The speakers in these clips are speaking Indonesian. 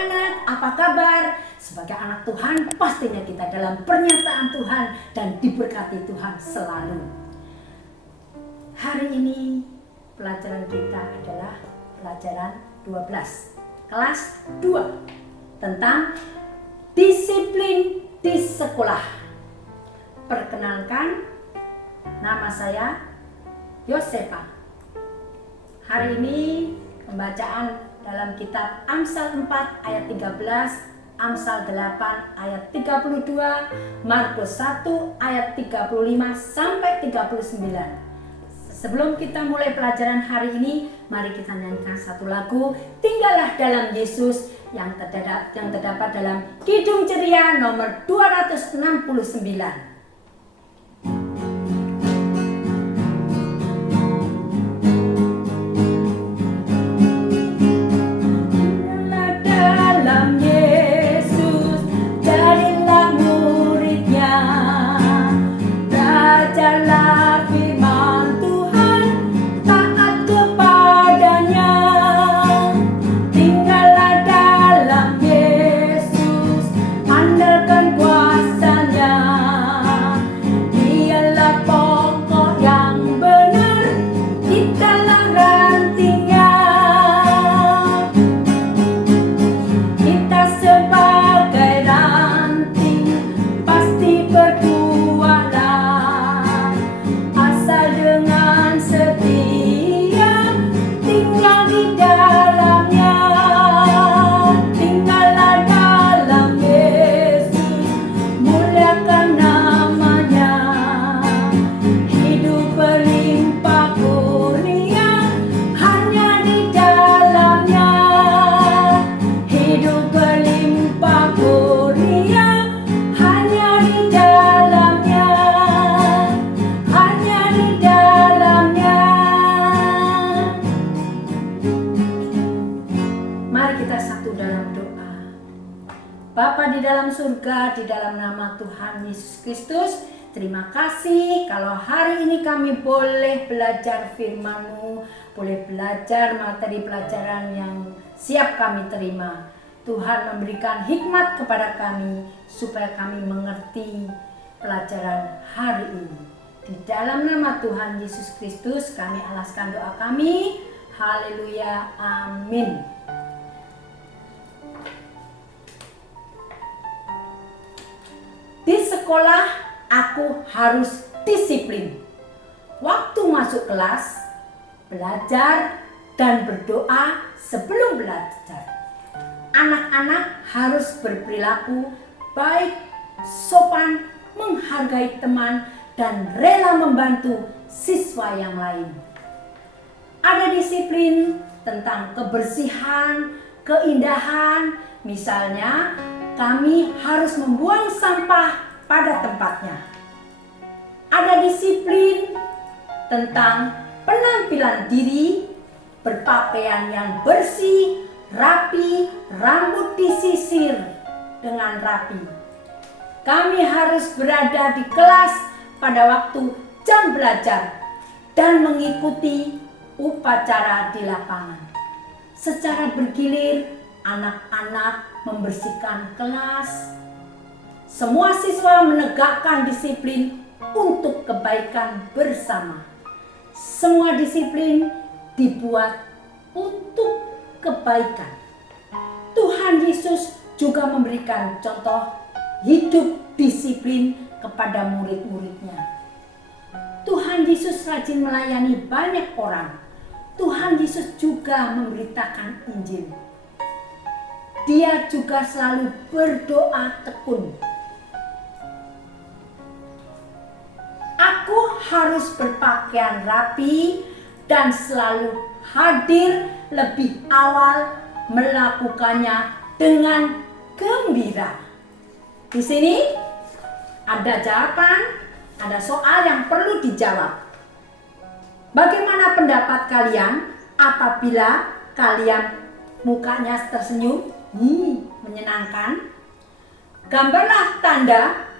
anak-anak, apa kabar? Sebagai anak Tuhan, pastinya kita dalam pernyataan Tuhan dan diberkati Tuhan selalu. Hari ini pelajaran kita adalah pelajaran 12, kelas 2, tentang disiplin di sekolah. Perkenalkan, nama saya Yosepa. Hari ini pembacaan dalam kitab Amsal 4 ayat 13, Amsal 8 ayat 32, Markus 1 ayat 35 sampai 39. Sebelum kita mulai pelajaran hari ini, mari kita nyanyikan satu lagu Tinggallah Dalam Yesus yang terdapat dalam Kidung Ceria nomor 269. Bapa di dalam surga, di dalam nama Tuhan Yesus Kristus, terima kasih kalau hari ini kami boleh belajar firman-Mu, boleh belajar materi pelajaran yang siap kami terima. Tuhan memberikan hikmat kepada kami supaya kami mengerti pelajaran hari ini. Di dalam nama Tuhan Yesus Kristus kami alaskan doa kami. Haleluya, amin. Di sekolah aku harus disiplin. Waktu masuk kelas, belajar dan berdoa sebelum belajar. Anak-anak harus berperilaku baik, sopan, menghargai teman, dan rela membantu siswa yang lain. Ada disiplin tentang kebersihan, keindahan, misalnya kami harus membuang sampah pada tempatnya. Ada disiplin tentang penampilan diri, berpakaian yang bersih, rapi, rambut disisir dengan rapi. Kami harus berada di kelas pada waktu jam belajar dan mengikuti upacara di lapangan. Secara bergilir, anak-anak membersihkan kelas. Semua siswa menegakkan disiplin untuk kebaikan bersama. Semua disiplin dibuat untuk kebaikan. Tuhan Yesus juga memberikan contoh hidup disiplin kepada murid-muridnya. Tuhan Yesus rajin melayani banyak orang. Tuhan Yesus juga memberitakan Injil. Dia juga selalu berdoa tekun. Aku harus berpakaian rapi dan selalu hadir lebih awal, melakukannya dengan gembira. Di sini ada jawaban, ada soal yang perlu dijawab. Bagaimana pendapat kalian apabila kalian mukanya tersenyum? Menyenangkan. Gambarlah tanda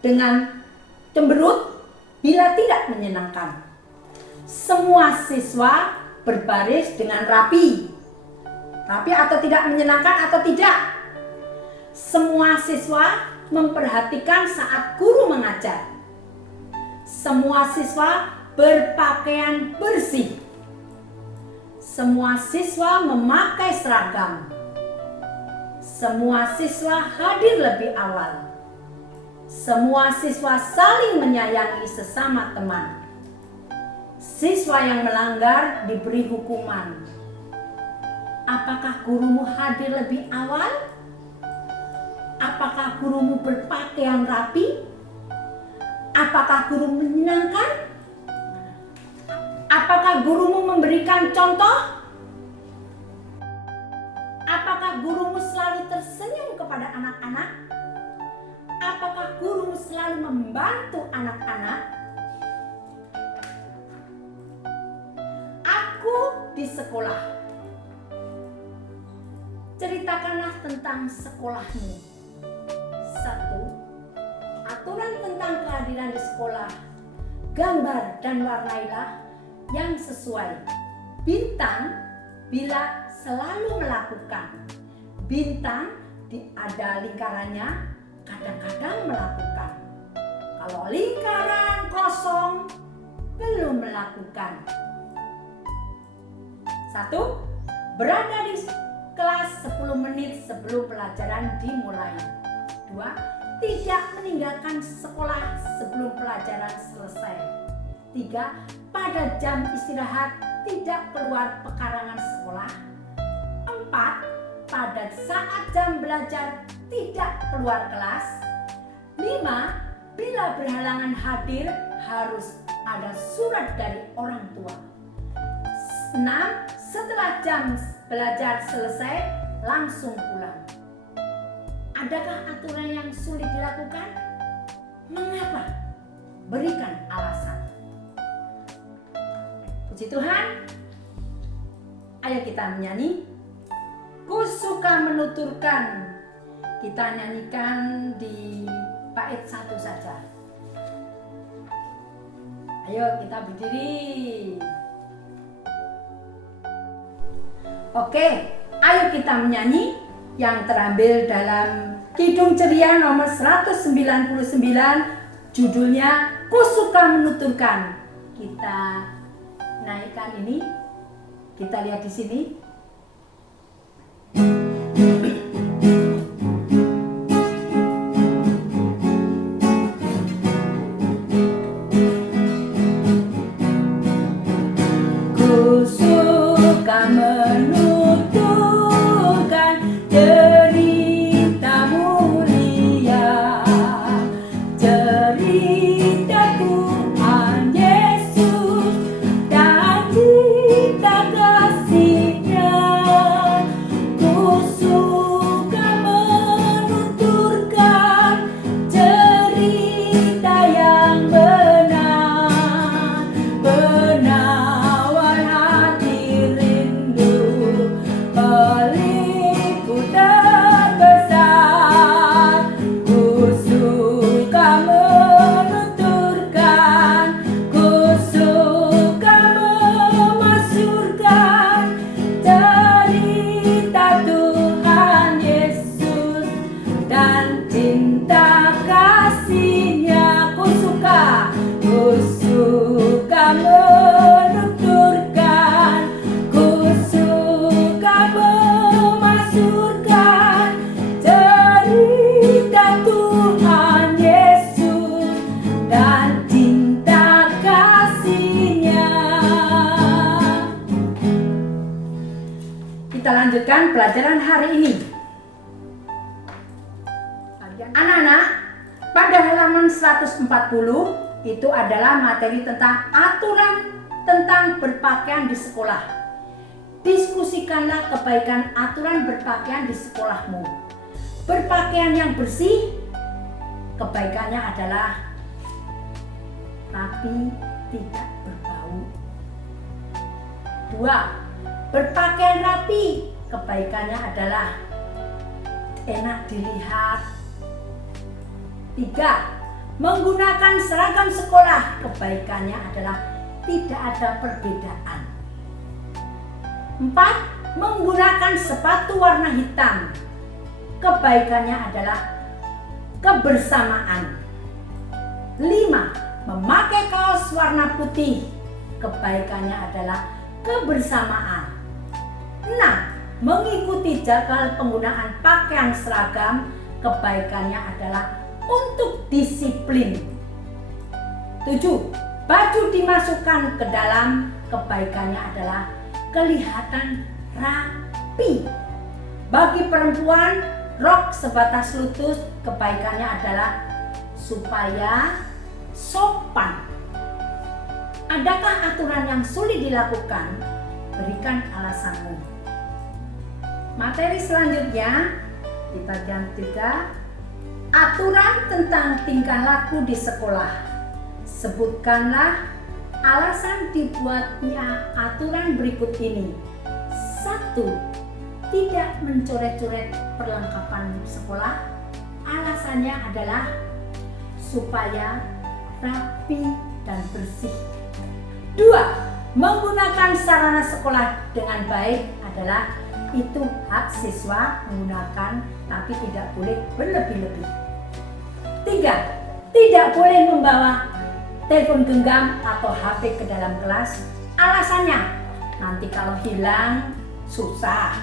dengan cemberut bila tidak menyenangkan. Semua siswa berbaris dengan rapi. Rapi atau tidak, menyenangkan atau tidak? Semua siswa memperhatikan saat guru mengajar. Semua siswa berpakaian bersih. Semua siswa memakai seragam. Semua siswa hadir lebih awal. Semua siswa saling menyayangi sesama teman. Siswa yang melanggar diberi hukuman. Apakah gurumu hadir lebih awal? Apakah gurumu berpakaian rapi? Apakah guru menyenangkan? Apakah gurumu memberikan contoh? Apakah gurumu selalu tersenyum kepada anak-anak? Apakah gurumu selalu membantu anak-anak? Aku di sekolah. Ceritakanlah tentang sekolahmu. 1. Aturan tentang kehadiran di sekolah. Gambar dan warnailah yang sesuai. Bintang bila selalu melakukan. Bintang ada lingkarannya, kadang-kadang melakukan. Kalau lingkaran kosong, belum melakukan. 1. Berada di kelas 10 menit sebelum pelajaran dimulai. 2. Tidak meninggalkan sekolah sebelum pelajaran selesai. 3. Pada jam istirahat tidak keluar pekarangan sekolah. 4. Pada saat jam belajar tidak keluar kelas. 5. Bila berhalangan hadir harus ada surat dari orang tua. 6. Setelah jam belajar selesai langsung pulang. Adakah aturan yang sulit dilakukan? Mengapa? Berikan alasan. Puji Tuhan. Ayo kita menyanyi. Ku suka menuturkan. Kita nyanyikan di bait 1 saja. Ayo kita berdiri. Oke, ayo kita menyanyi yang terambil dalam Kidung Ceria nomor 199, judulnya Ku Suka Menuturkan. Kita naikkan ini, kita lihat di sini. Ku suka menuturkan cerita mulia, cerita Tuhan Yesus dan cinta kasih-Nya. Ku suka menuturkan cerita yang benar, penawar hati rindu, peliput terbesar. Ku suka menuturkan, ku suka memasyurkan cerita Tuhan Yesus dan cinta kasih-Nya. Ku suka menuturkan, ku suka memasyurkan cerita Tuhan Yesus dan cinta kasih-Nya. Kita lanjutkan pelajaran hari ini. Anak-anak, pada halaman 140 itu adalah materi tentang aturan tentang berpakaian di sekolah. Diskusikanlah kebaikan aturan berpakaian di sekolahmu. Berpakaian yang bersih, kebaikannya adalah rapi, tidak berbau. 2. Berpakaian rapi, kebaikannya adalah enak dilihat. 3. Menggunakan seragam sekolah, kebaikannya adalah tidak ada perbedaan. 4. menggunakan sepatu warna hitam, kebaikannya adalah kebersamaan. 5. Memakai kaos warna putih, kebaikannya adalah kebersamaan. 6. Mengikuti jadwal penggunaan pakaian seragam, kebaikannya adalah untuk disiplin. 7. Baju dimasukkan ke dalam, kebaikannya adalah kelihatan rapi. Bagi perempuan, rok sebatas lutut, kebaikannya adalah supaya sopan. Adakah aturan yang sulit dilakukan? Berikan alasanmu. Materi selanjutnya di bagian 3, aturan tentang tingkah laku di sekolah. Sebutkanlah alasan dibuatnya aturan berikut ini. 1. Tidak mencoret-coret perlengkapan sekolah. Alasannya adalah supaya rapi dan bersih. 2. Menggunakan sarana sekolah dengan baik adalah itu hak siswa menggunakan, tapi tidak boleh berlebih-lebih. 3. Tidak boleh membawa telepon genggam atau HP ke dalam kelas. Alasannya, nanti kalau hilang susah.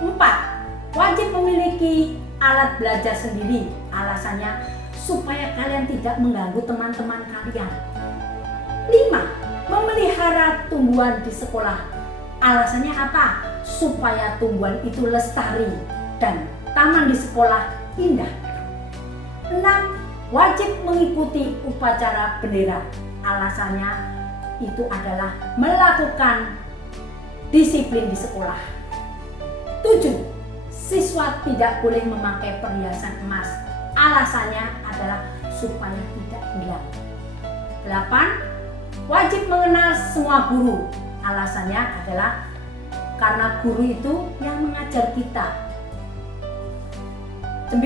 4. Wajib memiliki alat belajar sendiri. Alasannya supaya kalian tidak mengganggu teman-teman kalian. 5. Memelihara tumbuhan di sekolah. Alasannya apa? Supaya tumbuhan itu lestari dan taman di sekolah indah. 6. Wajib mengikuti upacara bendera. Alasannya itu adalah melakukan disiplin di sekolah. 7. Siswa tidak boleh memakai perhiasan emas. Alasannya adalah supaya tidak hilang. 8. Wajib mengenal semua guru. Alasannya adalah karena guru itu yang mengajar kita. 9.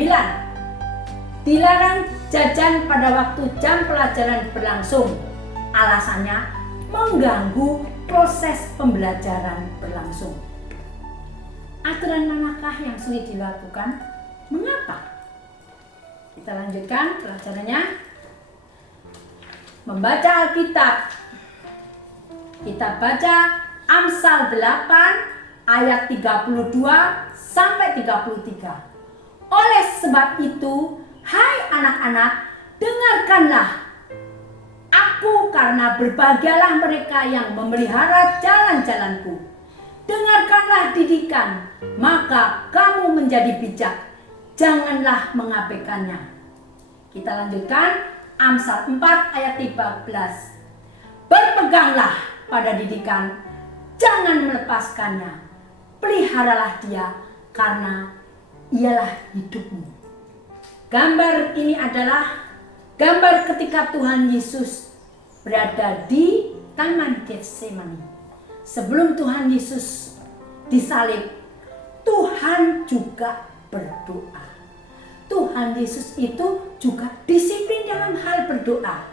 Dilarang jajan pada waktu jam pelajaran berlangsung. Alasannya mengganggu proses pembelajaran berlangsung. Aturan manakah yang sulit dilakukan? Mengapa? Kita lanjutkan pelajarannya. Membaca Alkitab. Kita baca Amsal 8 ayat 32 sampai 33. Oleh sebab itu, hai anak-anak, dengarkanlah aku, karena berbahagialah mereka yang memelihara jalan-jalanku. Dengarkanlah didikan, maka kamu menjadi bijak. Janganlah mengabaikannya. Kita lanjutkan Amsal 4 ayat 13. Berpeganglah pada didikan, jangan melepaskannya. Peliharalah dia, karena ialah hidupmu. Gambar ini adalah gambar ketika Tuhan Yesus berada di Taman Getsemani. Sebelum Tuhan Yesus disalib, Tuhan juga berdoa. Tuhan Yesus itu juga disiplin dalam hal berdoa.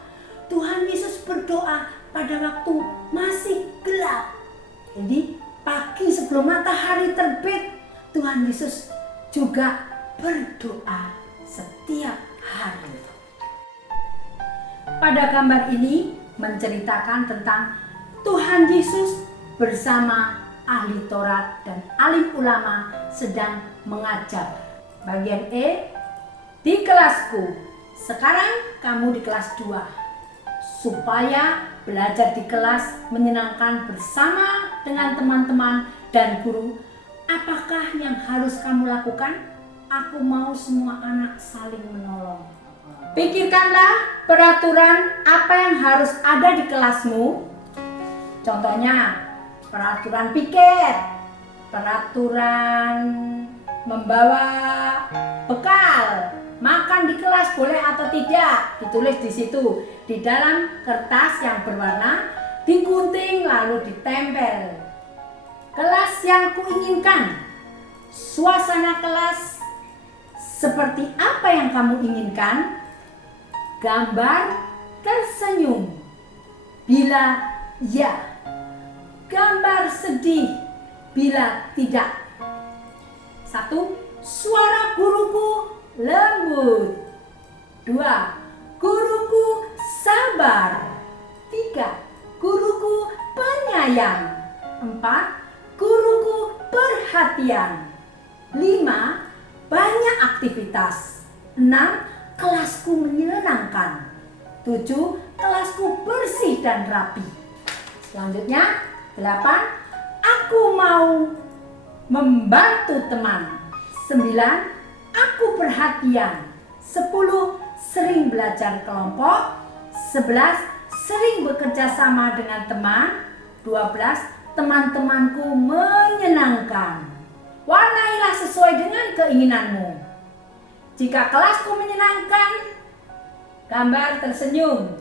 Tuhan Yesus berdoa pada waktu masih gelap. Jadi pagi sebelum matahari terbit, Tuhan Yesus juga berdoa setiap hari. Pada gambar ini menceritakan tentang Tuhan Yesus bersama ahli Taurat dan alim ulama sedang mengajar. Bagian E, di kelasku. Sekarang kamu di kelas 2. Supaya belajar di kelas menyenangkan bersama dengan teman-teman dan guru, apakah yang harus kamu lakukan? Aku mau semua anak saling menolong. Pikirkanlah peraturan apa yang harus ada di kelasmu. Contohnya, peraturan piket, peraturan membawa bekal, makan di kelas boleh atau tidak, ditulis di situ di dalam kertas yang berwarna, digunting lalu ditempel. Kelas yang kuinginkan, suasana kelas seperti apa yang kamu inginkan? Gambar tersenyum bila ya, gambar sedih bila tidak. 1. Suara guruku lembut. 2. Guruku sabar. 3. Guruku penyayang. 4. Guruku perhatian. 5. Banyak aktivitas. 6. Kelasku menyenangkan. 7. Kelasku bersih dan rapi. Selanjutnya 8. Aku mau membantu teman. 9. Aku perhatian. 10. Sering belajar kelompok. 11. Sering bekerja sama dengan teman. 12. Teman-temanku menyenangkan. Warnailah sesuai dengan keinginanmu. Jika kelasku menyenangkan, gambar tersenyum.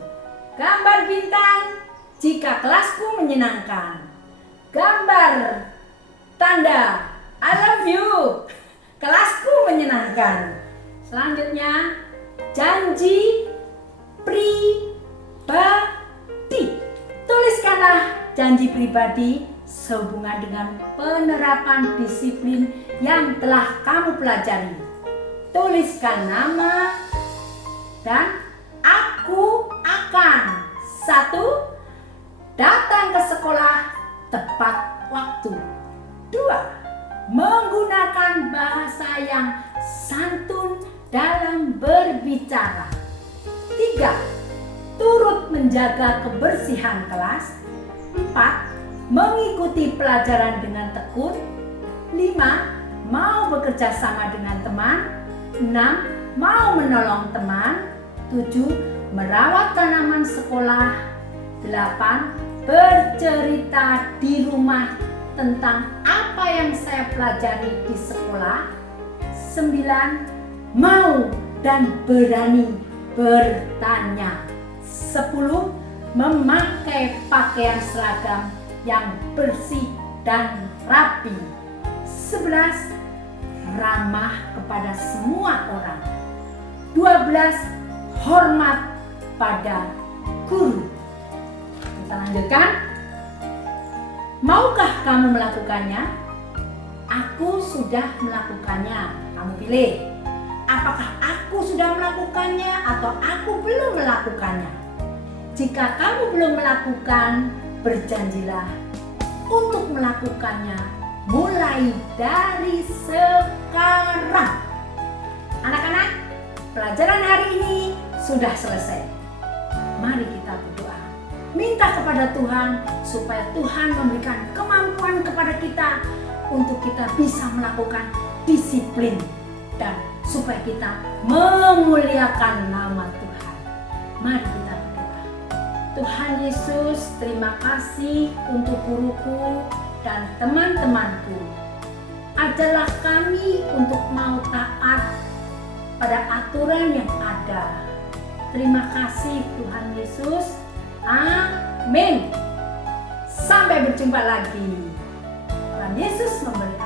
Gambar bintang jika kelasku menyenangkan. Gambar tanda I love you. Kelasku menyenangkan. Selanjutnya janji pribadi. Tuliskanlah janji pribadi sehubungan dengan penerapan disiplin yang telah kamu pelajari. Tuliskan nama dan aku akan 1. Datang ke sekolah tepat waktu. 2. Menggunakan bahasa yang santun dalam berbicara. 3. Turut menjaga kebersihan kelas. 4. Mengikuti pelajaran dengan tekun. 5. Mau bekerja sama dengan teman. 6. Mau menolong teman. 7. Merawat tanaman sekolah. 8. Bercerita di rumah tentang apa yang saya pelajari di sekolah. 9. Mau dan berani bertanya. 10. Memakai pakaian seragam yang bersih dan rapi. 11. Ramah kepada semua orang. 12. Hormat pada guru. Kita lanjutkan. Maukah kamu melakukannya? Aku sudah melakukannya. Kamu pilih. Apakah aku sudah melakukannya atau aku belum melakukannya? Jika kamu belum melakukan, berjanjilah untuk melakukannya mulai dari sekarang. Anak-anak, pelajaran hari ini sudah selesai. Mari kita berdoa. Minta kepada Tuhan supaya Tuhan memberikan kemampuan kepada kita untuk kita bisa melakukan disiplin dan supaya kita memuliakan nama Tuhan. Mari kita berdoa. Tuhan Yesus, terima kasih untuk guruku dan teman-temanku. Ajarlah kami untuk mau taat pada aturan yang ada. Terima kasih Tuhan Yesus. Amin. Sampai berjumpa lagi. Tuhan Yesus memberkati.